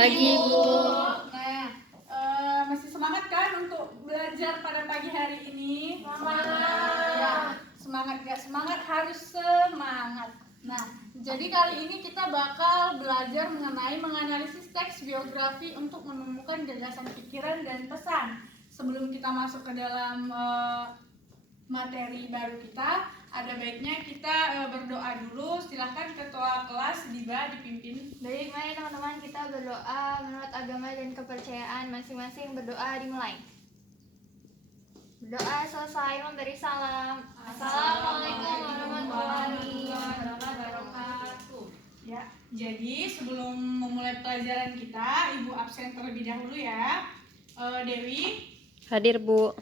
Pagi, Bu. Nah, masih semangat kan untuk belajar pada pagi hari ini? Semangat. Ya, semangat gak semangat harus semangat. Nah, jadi kali ini kita bakal belajar mengenai menganalisis teks biografi untuk menemukan gagasan pikiran dan pesan. Sebelum kita masuk ke dalam materi baru kita, ada baiknya kita berdoa dulu. Silahkan ketua kelas Diba dipimpin. Baik, mari teman-teman kita berdoa menurut agama dan kepercayaan masing-masing. Berdoa dimulai. Berdoa selesai, memberi salam. Assalamualaikum warahmatullahi wabarakatuh. Ya, jadi sebelum memulai pelajaran kita, Ibu absen terlebih dahulu ya. Dewi, Hadir, Bu.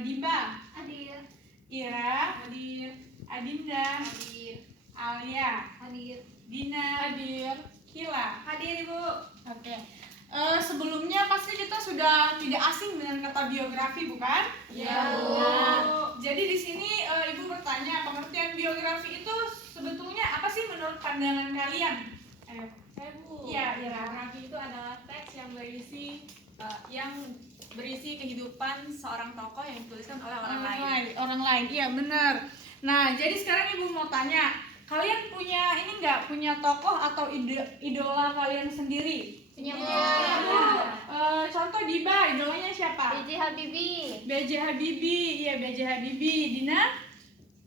Diba, Hadir. Ira, hadir. Adinda, Hadir. Alia, Hadir. Dina, hadir. Kila, Hadir, Ibu. oke. Sebelumnya pasti kita sudah tidak asing dengan kata biografi, bukan? Ya, Bu. Nah, jadi di sini Ibu bertanya, pengertian biografi itu sebetulnya apa sih menurut pandangan kalian? Ayo. Bu, Iya, Ira. biografi itu adalah teks yang berisi kehidupan seorang tokoh yang dituliskan oleh orang lain. Orang lain, iya benar. Nah, jadi sekarang Ibu mau tanya, kalian punya ini nggak, punya tokoh atau idola kalian sendiri? Punya, Bu. Contoh Diba, idolanya siapa? B.J. Habibie. B.J. Habibie, iya B.J. Habibie. Dina?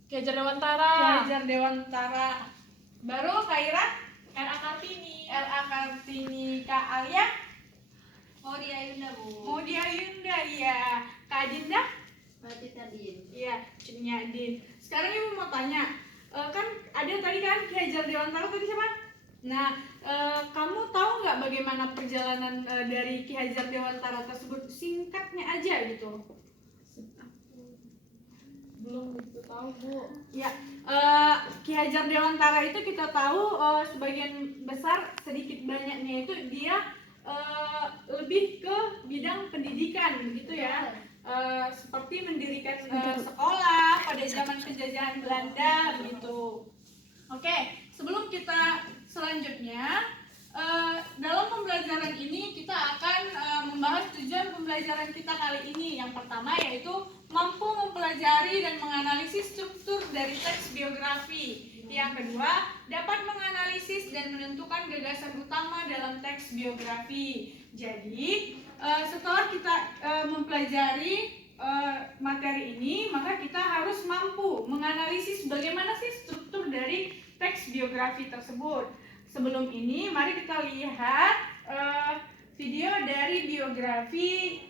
Kejar Dewantara, Kejar Dewantara. Baru Kaira? R.A. Kartini, L.A. Kartini. Kak Alia? Maudi Ayunda, Bu. Maudi Ayunda, iya. Kak Adinda? Batit Adin. Iya, cucunya Adin. Sekarang Ibu mau tanya, kan ada tadi kan Kejar Dewantara tadi siapa? Nah, kamu tahu nggak bagaimana perjalanan dari Ki Hajar Dewantara tersebut? Singkatnya aja gitu. belum begitu tahu Bu. Ya, Ki Hajar Dewantara itu kita tahu sebagian besar sedikit banyaknya itu dia lebih ke bidang pendidikan begitu ya. Seperti mendirikan sekolah pada zaman penjajahan Belanda begitu. Oke, sebelum kita selanjutnya dalam pembelajaran ini kita akan membahas tujuan pembelajaran kita kali ini. Yang pertama yaitu mampu mempelajari dan menganalisis struktur dari teks biografi. Yang kedua, dapat menganalisis dan menentukan gagasan utama dalam teks biografi. Jadi, setelah kita mempelajari materi ini, maka kita harus mampu menganalisis bagaimana sih struktur dari teks biografi tersebut. Sebelum ini, mari kita lihat video dari biografi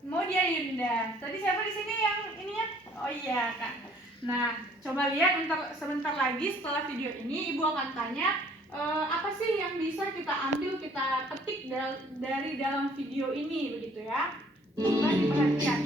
Maudi Ayunda. Tadi siapa di sini yang ininya? Oh iya, Kak. Nah, coba lihat sebentar lagi setelah video ini, Ibu akan tanya apa sih yang bisa kita ambil, kita petik dari dalam video ini, begitu ya. Coba diperhatikan.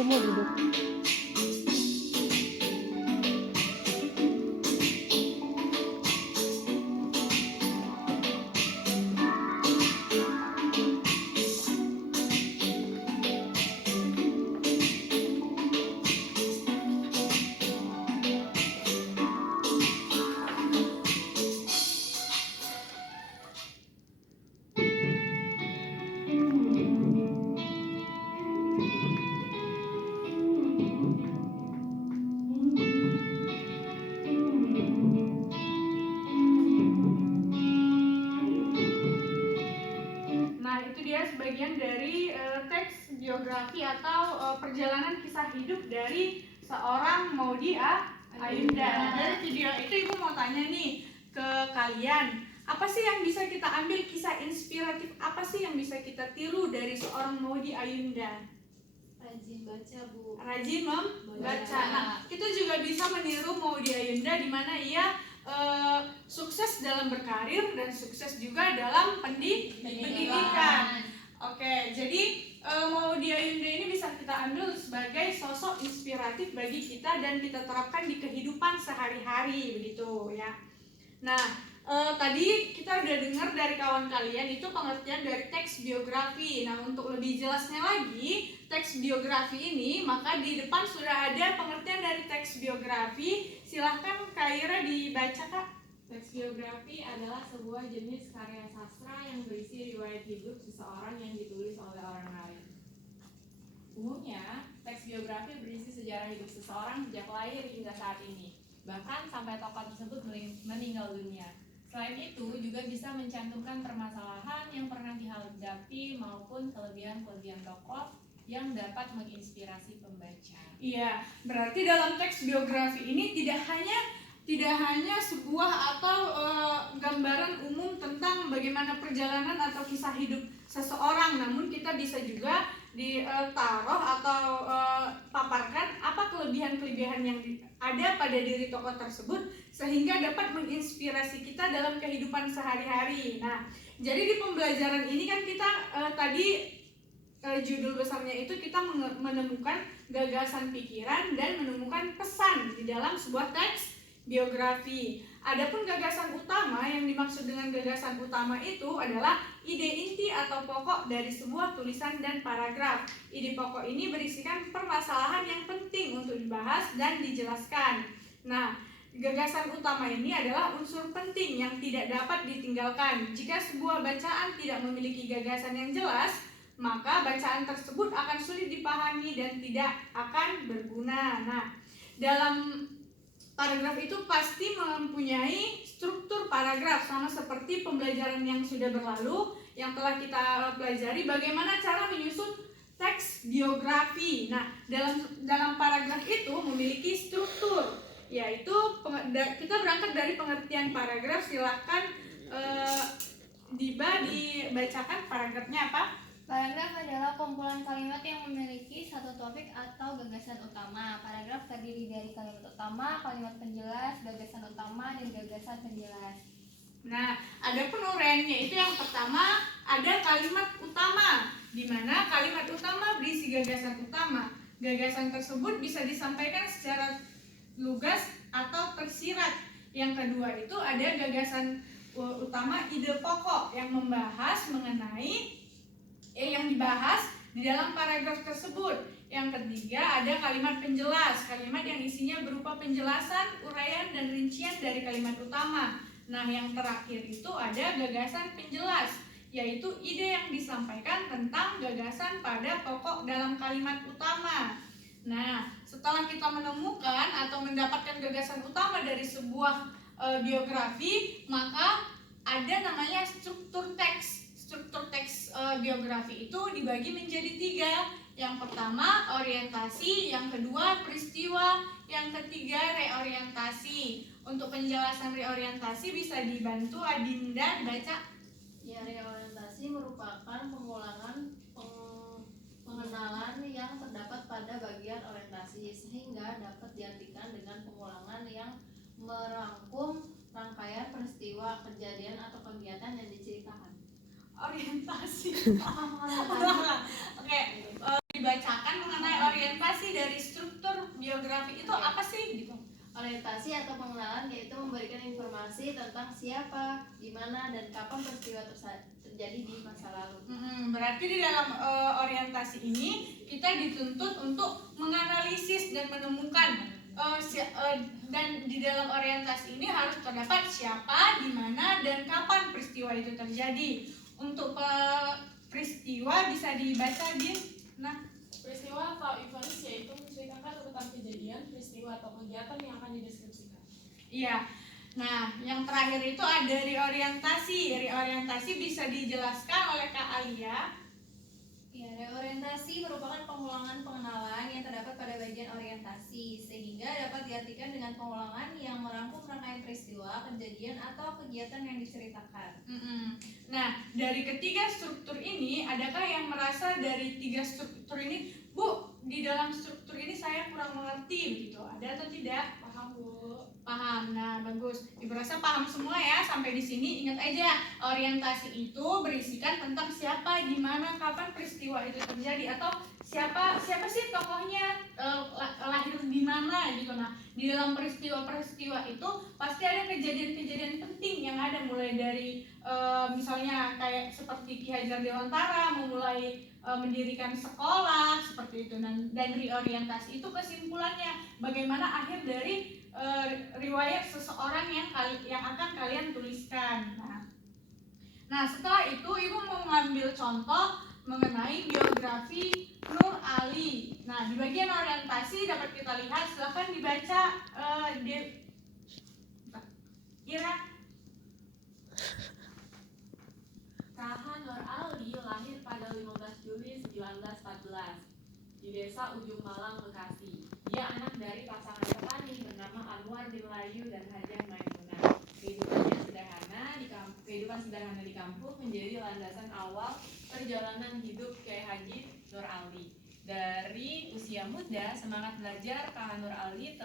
Aku mau duduk. perjalanan kisah hidup dari seorang Maudy Ayunda. Dari video itu Ibu mau tanya nih ke kalian, apa sih yang bisa kita ambil, kisah inspiratif apa sih yang bisa kita tiru dari seorang Maudy Ayunda? Rajin baca, Bu. Rajin membaca. Nah, kita juga bisa meniru Maudy Ayunda di mana ia sukses dalam berkarir dan sukses juga dalam pendidikan. Oke, jadi Maudy Ayunda ini bisa kita ambil sebagai sosok inspiratif bagi kita dan kita terapkan di kehidupan sehari-hari begitu ya. Nah, tadi kita udah dengar dari kawan kalian itu pengertian dari teks biografi. Nah, untuk lebih jelasnya lagi teks biografi ini, maka di depan sudah ada pengertian dari teks biografi. Silahkan Kak Ira dibaca, Kak. Teks biografi adalah sebuah jenis karya sastra yang berisi riwayat hidup seseorang yang ditulis oleh orang lain. Umumnya, teks biografi berisi sejarah hidup seseorang sejak lahir hingga saat ini, bahkan sampai tokoh tersebut meninggal dunia. Selain itu, juga bisa mencantumkan permasalahan yang pernah dihadapi maupun kelebihan-kelebihan tokoh yang dapat menginspirasi pembaca. Iya, berarti dalam teks biografi ini tidak hanya sebuah atau gambaran umum tentang bagaimana perjalanan atau kisah hidup seseorang, namun kita bisa juga ditaruh atau paparkan apa kelebihan-kelebihan yang ada pada diri tokoh tersebut sehingga dapat menginspirasi kita dalam kehidupan sehari-hari. Nah, jadi di pembelajaran ini kan kita tadi judul besarnya itu kita menemukan gagasan pikiran dan menemukan pesan di dalam sebuah teks biografi. Adapun gagasan utama, yang dimaksud dengan gagasan utama itu adalah ide inti atau pokok dari sebuah tulisan dan paragraf. Ide pokok ini berisikan permasalahan yang penting untuk dibahas dan dijelaskan. Nah, gagasan utama ini adalah unsur penting yang tidak dapat ditinggalkan. Jika sebuah bacaan tidak memiliki gagasan yang jelas, maka bacaan tersebut akan sulit dipahami dan tidak akan berguna. Nah, dalam paragraf itu pasti mempunyai struktur paragraf, sama seperti pembelajaran yang sudah berlalu yang telah kita pelajari bagaimana cara menyusun teks biografi. Nah, dalam paragraf itu memiliki struktur, yaitu kita berangkat dari pengertian paragraf. Silakan dibacakan paragrafnya apa? Paragraf adalah kumpulan kalimat yang memiliki satu topik atau gagasan utama. Paragraf terdiri dari kalimat utama, kalimat penjelas, gagasan utama, dan gagasan penjelas. Nah, ada penuraiannya itu yang pertama ada kalimat utama, di mana kalimat utama berisi gagasan utama. Gagasan tersebut bisa disampaikan secara lugas atau tersirat. Yang kedua itu ada gagasan utama ide pokok yang membahas mengenai yang dibahas di dalam paragraf tersebut. Yang ketiga ada kalimat penjelas, kalimat yang isinya berupa penjelasan, uraian, dan rincian dari kalimat utama. Nah, yang terakhir itu ada gagasan penjelas, yaitu ide yang disampaikan tentang gagasan pada pokok dalam kalimat utama. Nah, setelah kita menemukan atau mendapatkan gagasan utama dari sebuah biografi, maka ada namanya struktur teks. Struktur teks biografi itu dibagi menjadi 3. Yang pertama orientasi, yang kedua peristiwa, yang ketiga reorientasi. Untuk penjelasan reorientasi bisa dibantu Adinda baca. Ya, reorientasi merupakan pengenalan yang terdapat pada bagian orientasi, sehingga dapat diartikan dengan pengulangan yang merangkum rangkaian peristiwa, kejadian, atau kegiatan yang diceritakan. Orientasi. Oke, dibacakan mengenai orientasi dari struktur biografi itu apa sih gitu? Orientasi atau pengenalan yaitu memberikan informasi tentang siapa, di mana, dan kapan peristiwa terjadi di masa lalu. Berarti di dalam orientasi ini kita dituntut untuk menganalisis dan menemukan dan di dalam orientasi ini harus terdapat siapa, di mana, dan kapan peristiwa itu terjadi. Untuk peristiwa bisa dibaca di Peristiwa atau event yaitu menceritakan tentang kejadian, peristiwa atau kegiatan yang akan dideskripsikan. Iya. Nah, yang terakhir itu ada reorientasi. Reorientasi bisa dijelaskan oleh Kak Alia. Ya, Reorientasi merupakan pengulangan pengenalan yang terdapat pada bagian orientasi, sehingga dapat diartikan dengan pengulangan yang merangkum rangkaian peristiwa, kejadian, atau kegiatan yang diceritakan. Nah, dari ketiga struktur ini, adakah yang merasa dari tiga struktur ini, Bu, di dalam struktur ini saya kurang mengerti begitu? Ada atau tidak? Paham, Bu? Paham. Nah, bagus. Ibu rasa paham semua ya sampai di sini. Ingat aja, orientasi itu berisikan tentang siapa, di mana, kapan peristiwa itu terjadi, atau siapa sih tokohnya, lahir di mana gitu. Nah, di dalam peristiwa-peristiwa itu pasti ada kejadian-kejadian penting yang ada, mulai dari misalnya kayak seperti Ki Hajar Dewantara memulai mendirikan sekolah seperti itu, dan reorientasi itu kesimpulannya bagaimana akhir dari riwayat seseorang yang akan kalian tuliskan. Nah, setelah itu ibu mau mengambil contoh mengenai biografi Nur Ali. Nah, di bagian orientasi dapat kita lihat, silahkan dibaca Ira. KH Nur Ali lahir pada 15 Juli 1914 di desa Ujung Malang, Bekasi. Dia anak dari pasangan petani bernama Anwar bin Layu dan Hajah Maimunah. Kehidupan sederhana di kampung menjadi landasan awal perjalanan hidup Kiai Haji Nur Ali. Dari usia muda, semangat belajar KH Nur Ali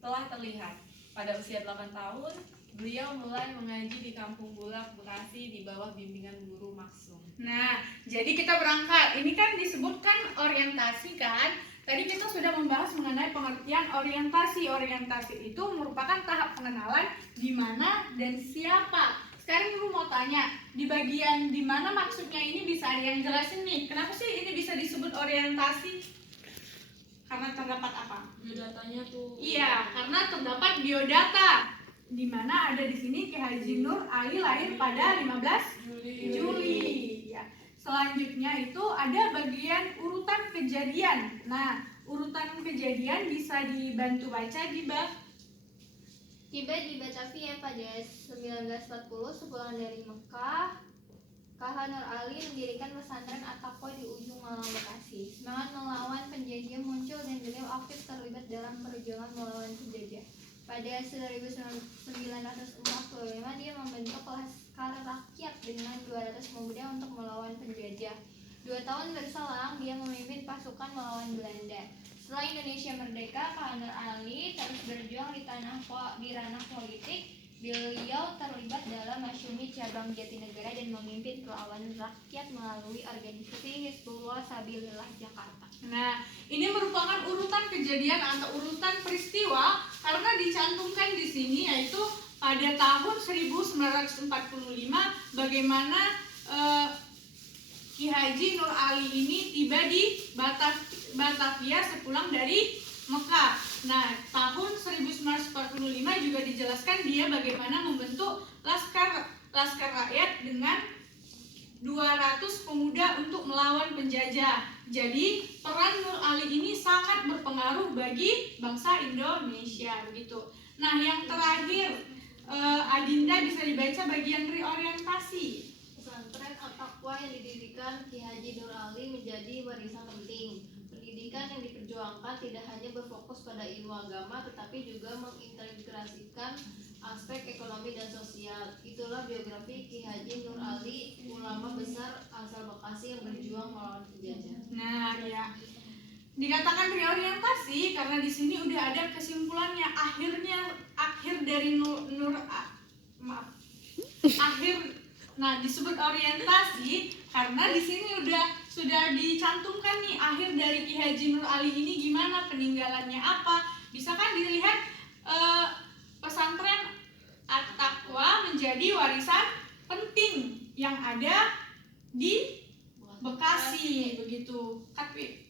telah terlihat. Pada usia 8 tahun, beliau mulai mengaji di Kampung Bulak, Bekasi di bawah bimbingan guru Maksum. Nah, jadi kita berangkat. Ini kan disebutkan orientasi kan? Tadi kita sudah membahas mengenai pengertian orientasi. Orientasi itu merupakan tahap pengenalan di mana dan siapa. Sekarang ibu mau tanya, di bagian di mana maksudnya ini bisa ada yang jelasin nih? Kenapa sih ini bisa disebut orientasi? Karena terdapat apa? Biodatanya tuh. Iya, karena terdapat biodata. Di mana ada di sini Ki Haji Nur Ali lahir pada 15 Juli. Ya. Selanjutnya itu ada bagian urutan kejadian. Nah, urutan kejadian bisa dibantu baca di bab. Tiba di Batavia pada 1940 sepulang dari Mekah, KH Nur Ali mendirikan pesantren At-Taqwa di Ujung Malang, Bekasi. Semangat melawan penjajah muncul dan beliau aktif terlibat dalam perjuangan melawan penjajah. Pada 1945 dia membentuk Laskar Rakyat dengan 200 pemuda untuk melawan penjajah. 2 tahun berselang dia memimpin pasukan melawan Belanda. Setelah Indonesia merdeka, KH Nur Ali terus berjuang di ranah politik. Beliau terlibat dalam masyumi cabang Jatinegara dan memimpin perlawanan rakyat melalui organisasi Hizbullah Sabilillah Jakarta. Nah, ini merupakan urutan kejadian atau urutan peristiwa karena dicantumkan di sini, yaitu pada tahun 1945 bagaimana Ki Haji Nur Ali ini tiba di Batavia sepulang dari Mekah. Nah, tahun 1945 juga dijelaskan dia bagaimana membentuk Laskar Rakyat dengan 200 pemuda untuk melawan penjajah. Jadi, peran Nur Ali ini sangat berpengaruh bagi bangsa Indonesia begitu. Nah, yang terakhir Adinda bisa dibaca bagian reorientasi. Pesantren At-Taqwa yang didirikan Ki Haji Nur Ali menjadi warisan penting. Pendidikan yang diperjuangkan tidak hanya berfokus pada ilmu agama, tetapi juga mengintegrasikan aspek ekonomi dan sosial. Itulah biografi Ki Haji Nur Ali, ulama besar asal Bekasi yang berjuang melawan penjajah. Nah, ya. Dikatakan reorientasi karena di sini udah ada kesimpulannya. Akhir dari Nah, disebut orientasi karena di sini sudah dicantumkan nih akhir dari Ki Haji Nur Ali ini gimana, peninggalannya apa. Bisa kan dilihat pesantren At-Taqwa menjadi warisan penting yang ada di Bekasi begitu. Tapi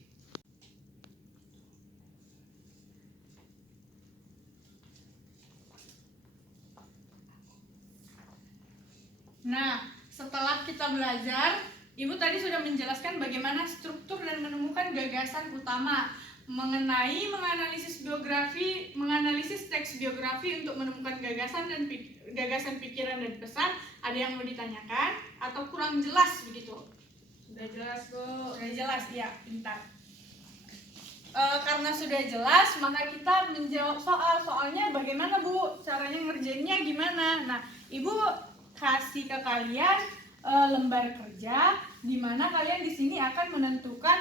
nah, setelah kita belajar, Ibu tadi sudah menjelaskan bagaimana struktur dan menemukan gagasan utama mengenai menganalisis teks biografi untuk menemukan gagasan pikiran dan pesan. Ada yang mau ditanyakan atau kurang jelas begitu? Sudah jelas, Bu. Sudah jelas, ya, pintar. Karena sudah jelas, maka kita menjawab soalnya bagaimana Bu? Caranya ngerjainnya gimana? Nah, Ibu kasih ke kalian lembar kerja, di mana kalian di sini akan menentukan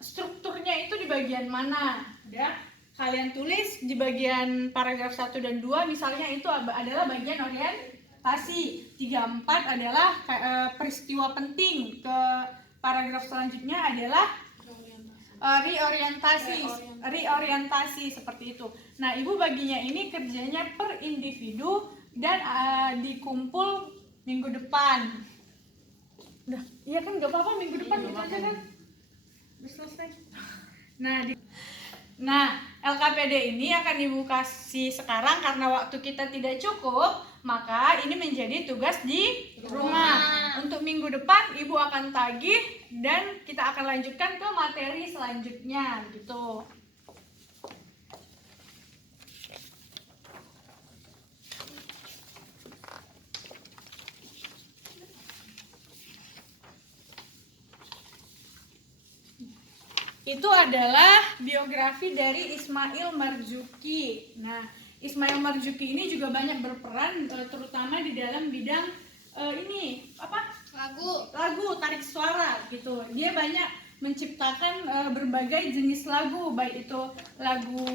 strukturnya itu di bagian mana. Ya, kalian tulis di bagian paragraf 1 dan 2, misalnya itu adalah bagian orientasi. 3, 4 adalah peristiwa penting. Ke paragraf selanjutnya adalah reorientasi seperti itu. Nah, Ibu baginya ini kerjanya per individu dan dikumpul minggu depan. Udah, iya kan nggak apa-apa minggu depan gitu aja kan. Udah selesai. Nah, LKPD ini akan Ibu kasih sekarang karena waktu kita tidak cukup, maka ini menjadi tugas di rumah. Untuk minggu depan Ibu akan tagih dan kita akan lanjutkan ke materi selanjutnya gitu. Itu adalah biografi dari Ismail Marzuki. Nah, Ismail Marzuki ini juga banyak berperan terutama di dalam bidang lagu tarik suara gitu. Dia banyak menciptakan berbagai jenis lagu, baik itu lagu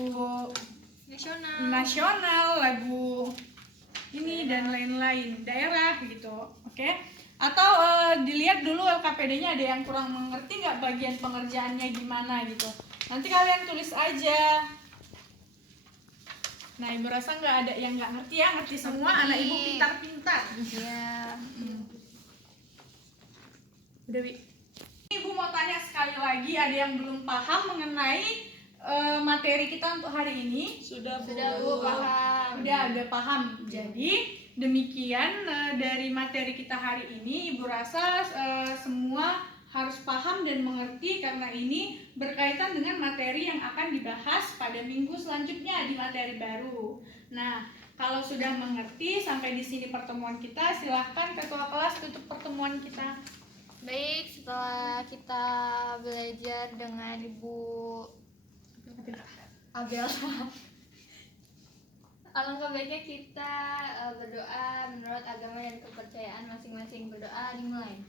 nasional, lagu ini dan lain-lain, daerah gitu. Oke. Atau dilihat dulu LKPD-nya ada yang kurang mengerti nggak bagian pengerjaannya gimana gitu. Nanti kalian tulis aja. Nah, Ibu rasa nggak ada yang nggak ngerti ya, ngerti semua. Anak Ibu pintar-pintar. Ya. Udah, Wi. Ibu mau tanya sekali lagi, ada yang belum paham mengenai materi kita untuk hari ini? Sudah, Bu. Udah ada paham. Jadi demikian dari materi kita hari ini. Ibu rasa semua harus paham dan mengerti karena ini berkaitan dengan materi yang akan dibahas pada minggu selanjutnya di materi baru. Nah, kalau sudah mengerti sampai di sini pertemuan kita, silahkan ketua kelas tutup pertemuan kita. Baik, setelah kita belajar dengan Ibu Abel, alangkah baiknya kita berdoa menurut agama dan kepercayaan masing-masing. Berdoa dimulai.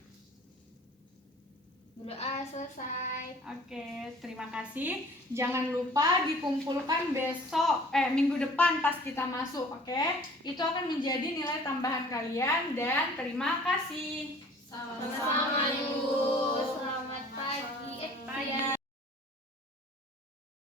Berdoa selesai. Oke, terima kasih. Jangan lupa dikumpulkan besok, minggu depan pas kita masuk, oke? Itu akan menjadi nilai tambahan kalian dan terima kasih. Sama-sama, Ibu.